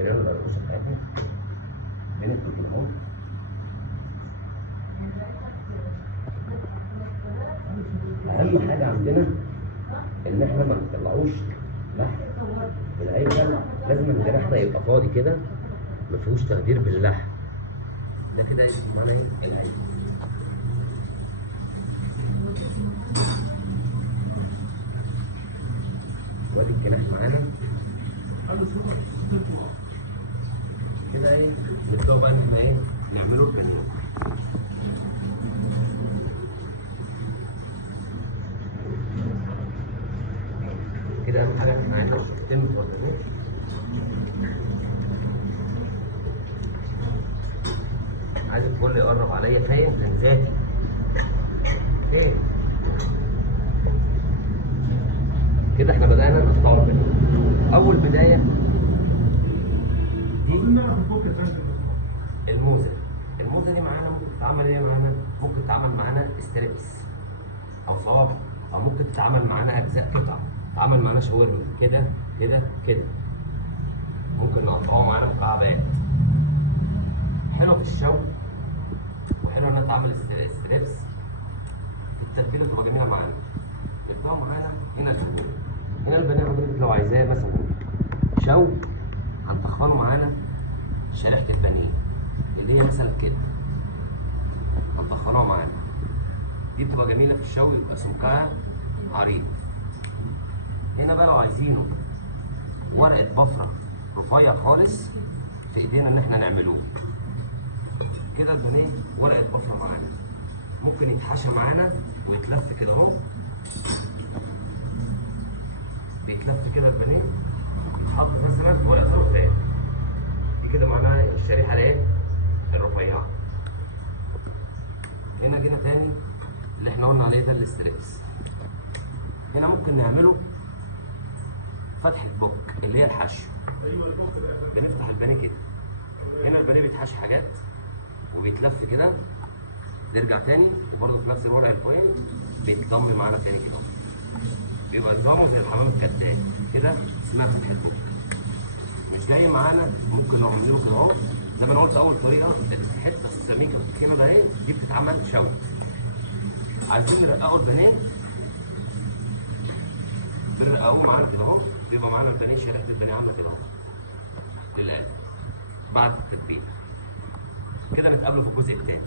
بنعمل الرقصه بتاعتنا بندخل كده اهو. اهم حاجه عندنا ان احنا ما نطلعوش لحم في الهيكل، لازم الجناح ده يبقى فاضي كده ما فيهوش تخدير باللحم. ده كده يبقى معناه الهيكل. وادي الجناح معانا كده. ايه نبدأ بقى ان ايه نعمله البانيه. كده اهم حاجه احنا عايزين الشوطين بتوع البانيه. عايز الكل يقرب عليا، فاهم من ذاتي فين. كده احنا بدأنا نقطع البانيه. أول بداية دي الموزة. الموزة دي معانا ممكن تتعمل ايه معانا؟ ممكن تتعمل معانا ستريبس أو صوابع، أو ممكن تتعمل معانا أجزاء قطع، تتعمل معانا شاورما كده كده كده. ممكن نقطعه معانا مكعبات. حلوة في الشوي وحلوة إنها تعمل ستريبس. التتبيلة تبقى جميلة معانا. نبدأ معانا هنا البانيه. هنا البانيه حضرتك لو عايزاه مثلا شوي هنطخنه معانا شريحة البانيه اللي هي مثلا كده، هنطخنها معانا. دي بتبقى جميلة في الشوي، يبقى سمكها عريض. هنا بقى لو عايزينه ورقة بفرة رفيع خالص في ايدينا ان احنا نعملوه كده. البانيه ورقة بفرة معانا ممكن يتحشى معانا ويتلف كده اهو. بيتلف كده البانيه يتحط مثلا في ورقة سلوفان. دي كده معناها الشريحة الايه؟ الرفيعة. هنا جينا تاني اللي احنا قلنا عليه ده الاستريبس. هنا ممكن نعمله فتحة بوك اللي هي الحشو. بنفتح البانيه كده. هنا البانيه بيتحشى حاجات وبيتلف كده. نرجع تاني وبرضه في نفس الورق الفويل بيتضم معانا تاني كده. بيبقى نظامه زي الحمام الكتان كده، اسمها فتحة بوك. مش جاي معانا ممكن لو عملناه كده اهو زي ما انا قلت اول طريقه. الحته السميكه التخينه ده اهي دي بتتعمل شوي. عايزين نرققه البانيه بنرققوه معانا كده اهو. بيبقى معانا البانيه شريحه البانيه عامله كده اهو للاخر بعد التتبيله. كده نتقابلوا في الجزء الثاني.